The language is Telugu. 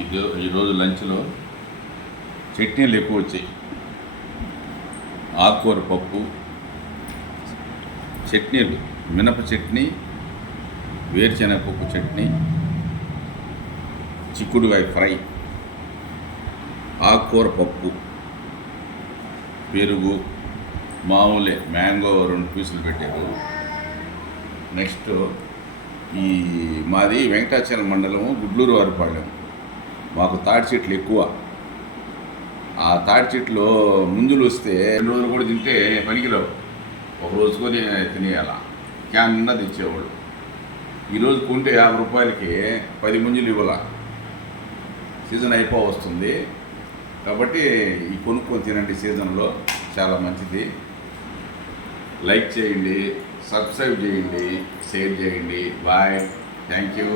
ఈరోజు లంచ్లో చట్నీలు ఎక్కువ వచ్చాయి. ఆకుకూర పప్పు, చట్నీలు, మినప చట్నీ, వేరుశనగపప్పు చట్నీ, చిక్కుడుకాయ ఫ్రై, ఆకుకూర పప్పు, పెరుగు, మామూలే మ్యాంగో 2 పీసులు పెట్టారు. నెక్స్ట్ మాది వెంకటాచలం మండలము, గుడ్లూరు వారిపాలెం. మాకు తాటి చెట్లు ఎక్కువ. ఆ తాటి చెట్లు ముంజులు వస్తే 2 రోజులు కూడా తింటే పనికిరావు. ఒక రోజుకొని తినేయాల. క్యాన్ నిండా తెచ్చేవాళ్ళు. ఈరోజు కొంటే 50 రూపాయలకి 10 ముంజులు ఇవ్వాల. సీజన్ వస్తుంది కాబట్టి ఈ కొనుక్కొని తినండి. సీజన్లో చాలా మంచిది. లైక్ చేయండి, సబ్స్క్రైబ్ చేయండి, షేర్ చేయండి. Bye, thank you.